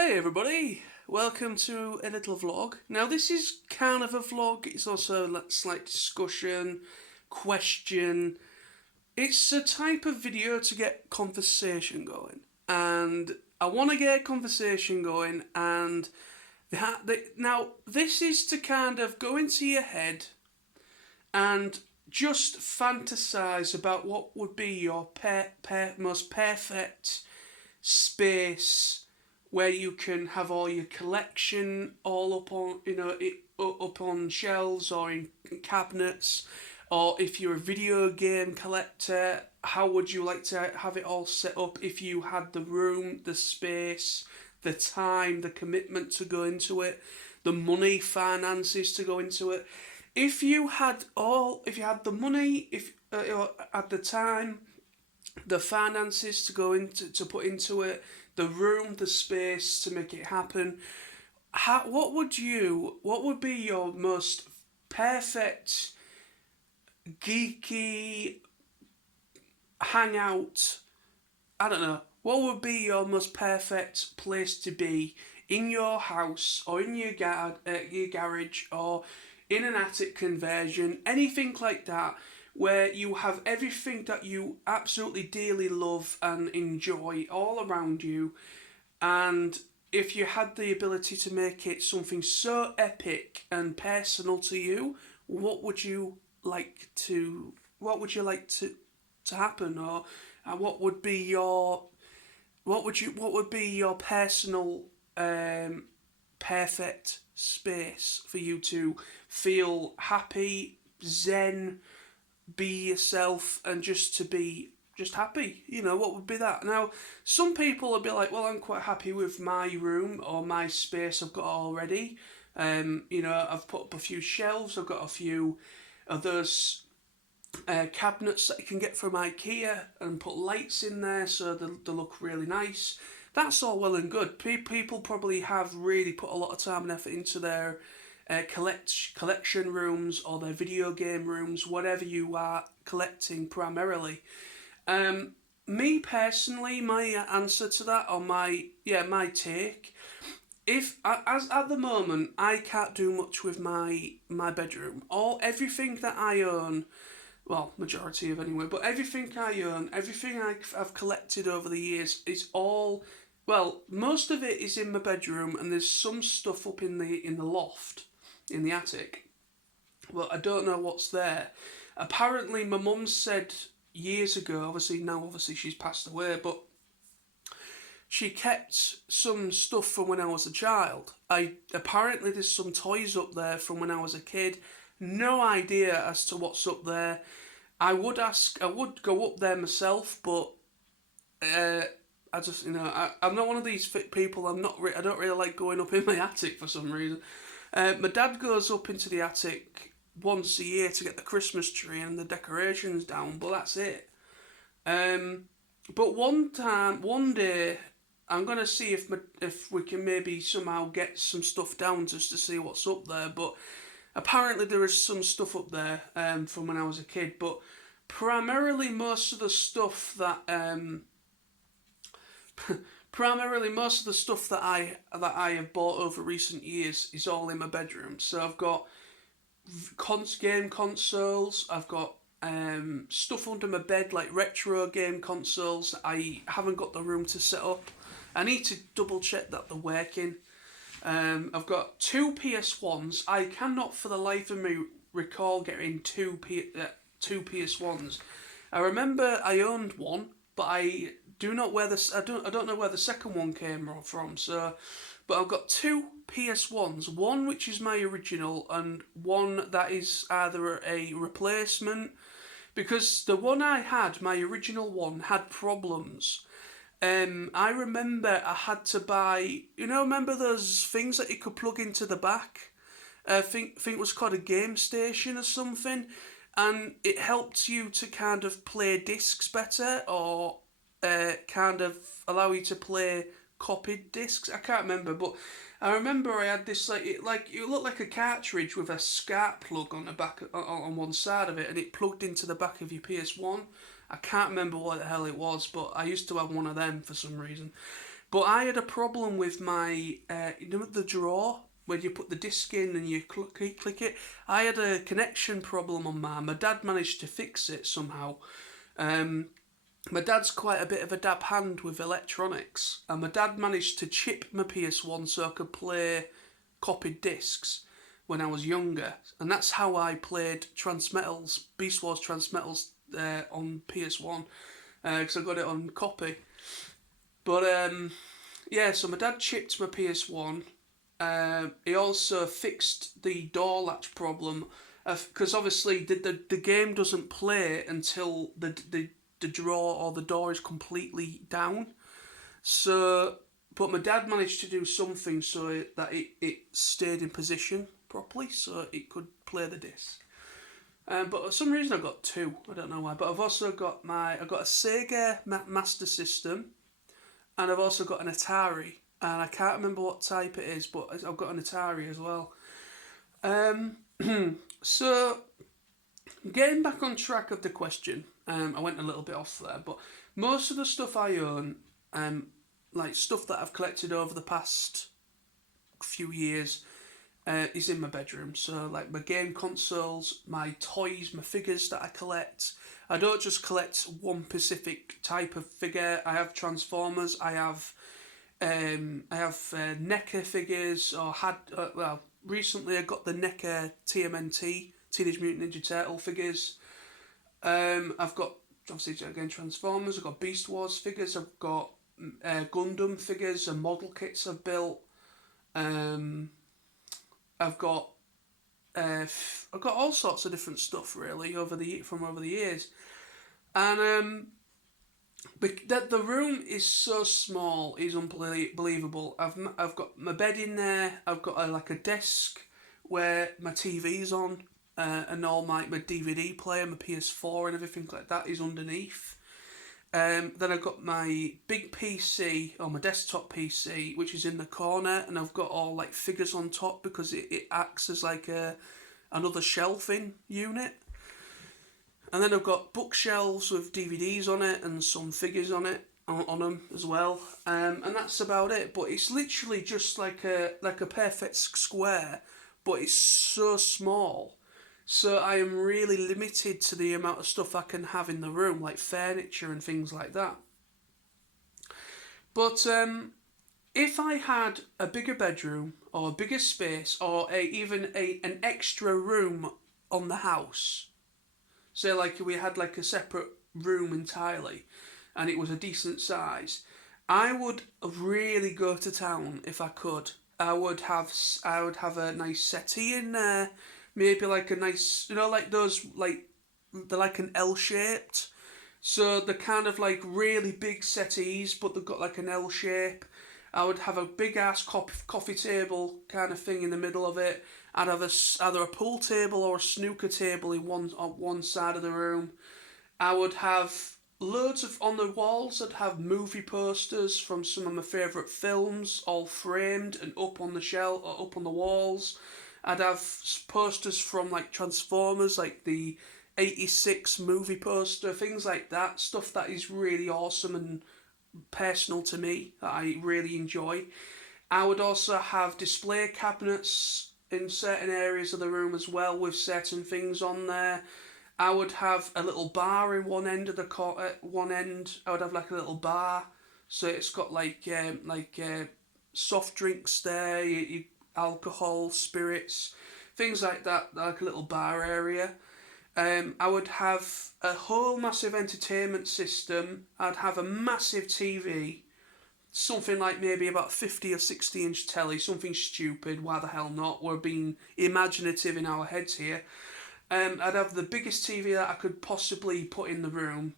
Hey everybody, welcome to a little vlog. Now this is kind of a vlog, it's also a slight discussion, question. It's a type of video to get conversation going. And I want to get conversation going and now this is to kind of go into your head and just fantasize about what would be your most perfect space where you can have all your collection all up on up on shelves or in cabinets, or if you're a video game collector, how would you like to have it all set up if you had the room, the space, the time, the commitment to go into it, the money, finances to go into it. If you had the money, if at the time, the finances to go into to put into it, the room, the space to make it happen. What would be your most perfect geeky hangout? I don't know. What would be your most perfect place to be in your house or in your garage or in an attic conversion, anything like that, where you have everything that you absolutely dearly love and enjoy all around you, and if you had the ability to make it something so epic and personal to you, what would you like to happen, or what would be your what would be your personal perfect space for you to feel happy, zen, be yourself, and just to be just happy. What would be that? Now, some people will be like, well, I'm quite happy with my room or my space I've got already. I've put up a few shelves, I've got a few of those cabinets that you can get from IKEA and put lights in there so they look really nice. That's all well and good. People probably have really put a lot of time and effort into their collection rooms or their video game rooms, whatever you are collecting primarily. Me personally, my answer to that, or my take, if as at the moment I can't do much with my bedroom. All everything that I own, well, majority of anyway, but everything I own, everything I've collected over the years is all, well, most of it is in my bedroom, and there's some stuff up in the loft, in the attic. Well, I don't know what's there. Apparently, my mum said years ago. Obviously she's passed away, but she kept some stuff from when I was a child. I apparently there's some toys up there from when I was a kid. No idea as to what's up there. I would go up there myself, but I just, I'm not one of these fit people. I don't really like going up in my attic for some reason. My dad goes up into the attic once a year to get the Christmas tree and the decorations down, but that's it. Um, but one day, I'm gonna see if we can maybe somehow get some stuff down just to see what's up there. But apparently there is some stuff up there from when I was a kid. But primarily most of the stuff that primarily most of the stuff that I have bought over recent years is all in my bedroom. So I've got game consoles. I've got stuff under my bed like retro game consoles that I haven't got the room to set up. I need to double check that they're working. I've got two PS1s. I cannot for the life of me recall getting two PS1s. I remember I owned one, but I do not where the I don't know where the second one came from. So, but I've got two PS1s. One which is my original, and one that is either a replacement, because the one I had, my original one, had problems. I remember I had to buy. Remember those things that you could plug into the back? I think it was called a game station or something, and it helped you to kind of play discs better, or kind of allow you to play copied discs. I can't remember, but I remember I had this it looked like a cartridge with a SCART plug on the back on one side of it, and it plugged into the back of your PS1. I can't remember what the hell it was, but I used to have one of them for some reason. But I had a problem with my, the drawer where you put the disc in and you click it. I had a connection problem on mine. My dad managed to fix it somehow. Um, my dad's quite a bit of a dab hand with electronics, and my dad managed to chip my PS1 so I could play copied discs when I was younger, and that's how I played Transmetals, Beast Wars Transmetals on PS1, because I got it on copy. But yeah, so my dad chipped my PS1. He also fixed the door latch problem, because obviously the game doesn't play until the drawer or the door is completely down. So, but my dad managed to do something so that it stayed in position properly, so it could play the disc. But for some reason I got two. I don't know why. But I've also got a Sega Master System, and I've also got an Atari, and I can't remember what type it is, but I've got an Atari as well. So getting back on track of the question, I went a little bit off there, but most of the stuff I own, like stuff that I've collected over the past few years, is in my bedroom. So like my game consoles, my toys, my figures that I collect. I don't just collect one specific type of figure. I have Transformers. I have NECA figures, or had recently I got the NECA TMNT Teenage Mutant Ninja Turtle figures. I've got obviously again Transformers. I've got Beast Wars figures. I've got Gundam figures and model kits I've built. I've got all sorts of different stuff really over the years, and the room is so small, is unbelievable. I've got my bed in there. I've got like a desk where my TV's on, and all my DVD player, my PS4 and everything like that is underneath. Then I've got my big PC, or my desktop PC, which is in the corner, and I've got all like figures on top because it acts as like another shelving unit. And then I've got bookshelves with DVDs on it and some figures on them as well. And that's about it. But it's literally just like a perfect square, but it's so small. So I am really limited to the amount of stuff I can have in the room, like furniture and things like that. But if I had a bigger bedroom or a bigger space, or even an extra room on the house, say like we had like a separate room entirely, and it was a decent size, I would really go to town if I could. I would have a nice settee in there. Maybe like a nice, like those, like, they're like an L shaped. So they're kind of like really big settees, but they've got like an L shape. I would have a big ass coffee table kind of thing in the middle of it. I'd have either a pool table or a snooker table on one side of the room. I would have loads of, on the walls, I'd have movie posters from some of my favourite films, all framed and up on the shelf or up on the walls. I'd have posters from like Transformers, like the 86 movie poster, things like that, stuff that is really awesome and personal to me, that I really enjoy. I would also have display cabinets in certain areas of the room as well, with certain things on there. I would have a little bar in one end of one end. I would have like a little bar, so it's got like soft drinks there, alcohol, spirits, things like that, like a little bar area. I would have a whole massive entertainment system. I'd have a massive TV, something like maybe about 50 or 60 inch telly, something stupid, why the hell not? We're being imaginative in our heads here. I'd have the biggest TV that I could possibly put in the room,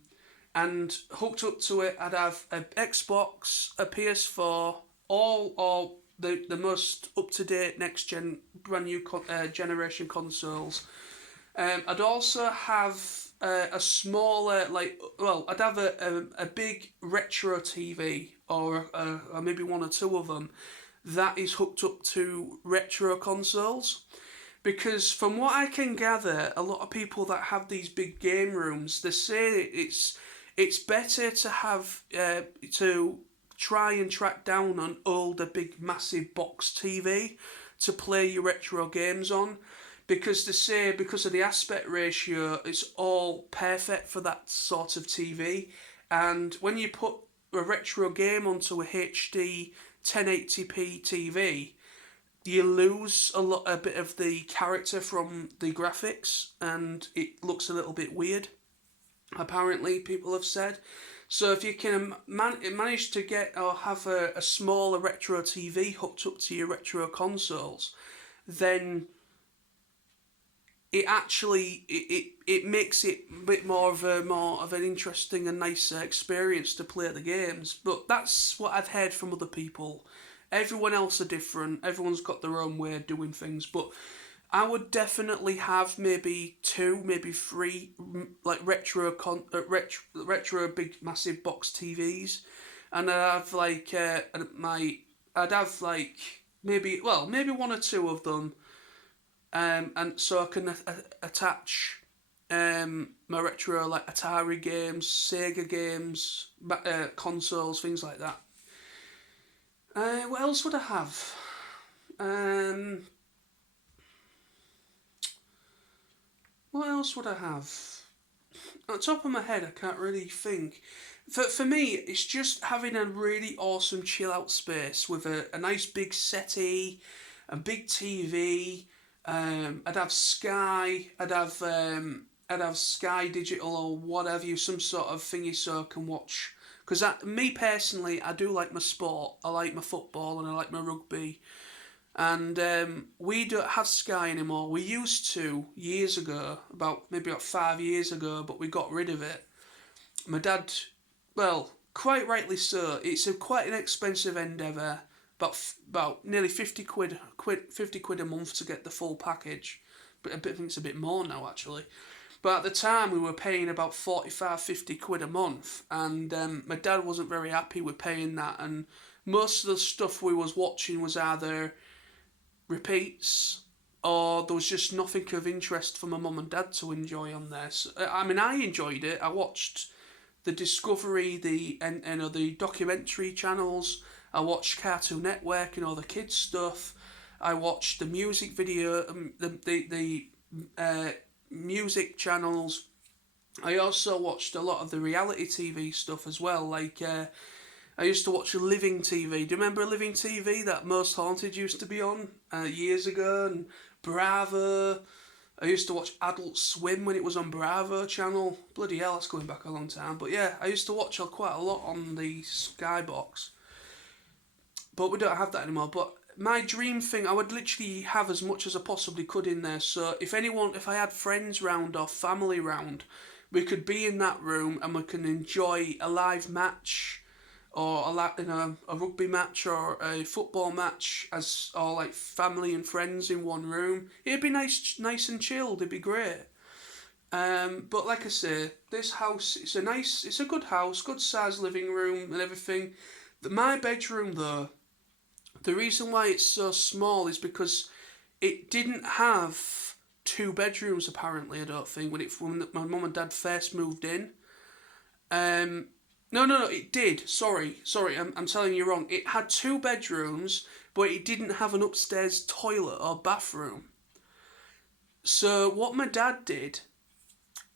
and hooked up to it, I'd have an Xbox, a PS4, all the most up to date next gen, brand new generation consoles. I'd also have a smaller, I'd have a big retro TV, or maybe one or two of them that is hooked up to retro consoles. Because from what I can gather, a lot of people that have these big game rooms, they say it's better to have to try and track down an older, big, massive box TV to play your retro games on, because they say because of the aspect ratio, it's all perfect for that sort of TV. And when you put a retro game onto a HD 1080p TV, you lose a bit of the character from the graphics, and it looks a little bit weird. Apparently, people have said. So if you can manage to get or have a smaller retro TV hooked up to your retro consoles, then it actually it makes it a bit more of an interesting and nicer experience to play the games. But that's what I've heard from other people. Everyone else are different. Everyone's got their own way of doing things. But I would definitely have maybe 2, maybe 3 like retro big massive box TVs, and I'd have like maybe 1 or 2 of them, and so I can attach my retro like Atari games, Sega games, consoles, things like that. What else would I have? What else would I have? On the top of my head, I can't really think. For me, it's just having a really awesome chill out space with a nice big settee, a big TV. I'd have Sky. I'd have Sky Digital or whatever you, some sort of thingy so I can watch. Because me personally, I do like my sport. I like my football and I like my rugby. And we don't have Sky anymore. We used to years ago, about 5 years ago, but we got rid of it. My dad, well, quite rightly so. It's quite an expensive endeavour. About nearly 50 quid a month to get the full package. But I think it's a bit more now actually. But at the time we were paying about 45, 50 quid a month, and my dad wasn't very happy with paying that. And most of the stuff we was watching was either repeats, or there was just nothing of interest for my mum and dad to enjoy on there. So, I mean, I enjoyed it. I watched the Discovery, the documentary channels. I watched Cartoon Network and all the kids stuff. I watched the music video, the music channels. I also watched a lot of the reality TV stuff as well, like. I used to watch Living TV. Do you remember Living TV that Most Haunted used to be on years ago? And Bravo. I used to watch Adult Swim when it was on Bravo channel. Bloody hell, that's going back a long time. But yeah, I used to watch quite a lot on the Skybox. But we don't have that anymore. But my dream thing, I would literally have as much as I possibly could in there. So if I had friends round or family round, we could be in that room and we can enjoy a live match, or a rugby match or a football match or like family and friends in one room. It'd be nice and chilled. It'd be great. But like I say, this house, it's a good house, good size living room and everything. My bedroom though, the reason why it's so small is because it didn't have 2 bedrooms apparently. I don't think when my mum and dad first moved in. No, it did. Sorry, I'm telling you wrong. It had 2 bedrooms, but it didn't have an upstairs toilet or bathroom. So what my dad did,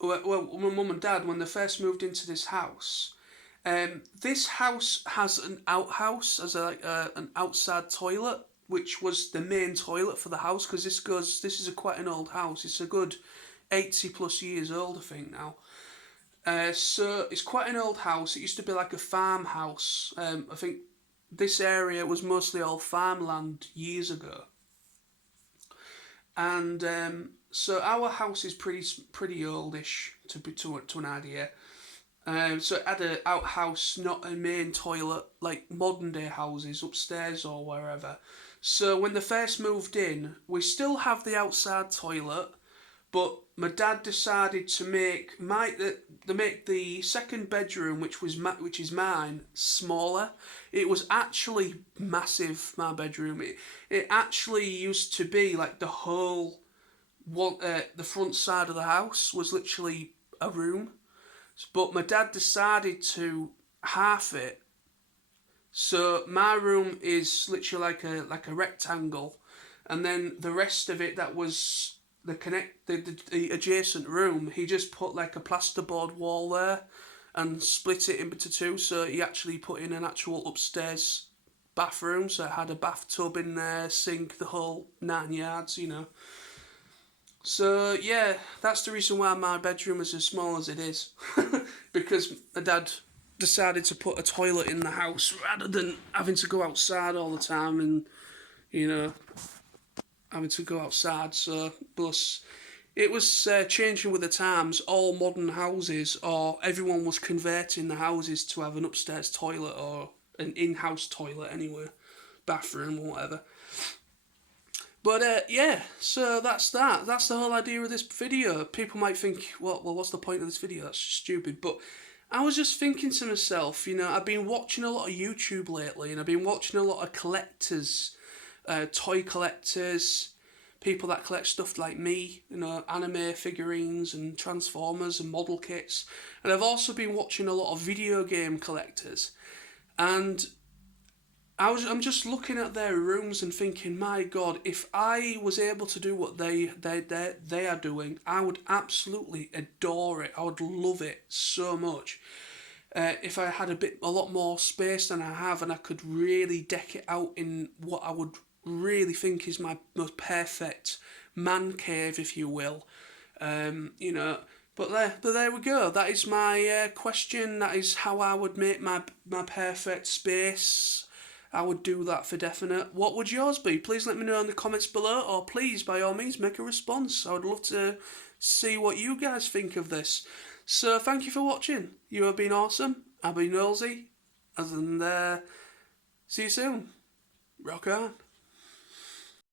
well, my mum and dad, when they first moved into this house has an outhouse, as an outside toilet, which was the main toilet for the house, because this is quite an old house. It's a good 80 plus years old, I think now. So it's quite an old house. It used to be like a farmhouse. I think this area was mostly all farmland years ago. And so our house is pretty oldish to an idea. So it had an outhouse, not a main toilet like modern day houses upstairs or wherever. So when they first moved in, we still have the outside toilet, but my dad decided to make the second bedroom, which is mine, smaller. It was actually massive. My bedroom. It actually used to be like the whole the front side of the house was literally a room. But my dad decided to half it So my room is literally like a rectangle, and then the rest of it that was the adjacent room, he just put like a plasterboard wall there, and split it into two. So he actually put in an actual upstairs bathroom. So it had a bathtub in there, sink, the whole 9 yards, you know. So yeah, that's the reason why my bedroom is as small as it is, because my dad decided to put a toilet in the house rather than having to go outside all the time and, you know, having to go outside. So plus, it was changing with the times. All modern houses, or everyone was converting the houses to have an upstairs toilet or an in-house toilet anyway, bathroom or whatever. But yeah, so that's that. That's the whole idea of this video. People might think, well, what's the point of this video? That's stupid. But I was just thinking to myself, you know, I've been watching a lot of YouTube lately, and I've been watching a lot of collectors, toy collectors, people that collect stuff like me, you know, anime figurines and Transformers and model kits. And I've also been watching a lot of video game collectors. And I'm just looking at their rooms and thinking, my God, if I was able to do what they are doing, I would absolutely adore it. I would love it so much. If I had a lot more space than I have, and I could really deck it out in what I would really think is my most perfect man cave, if you will. You know, but there we go. That is my question. That is how I would make my perfect space. I would do that for definite. What would yours be? Please let me know in the comments below, or please, by all means, make a response. I would love to see what you guys think of this. So, thank you for watching. You have been awesome. I've been Nosy. And see you soon. Rock on.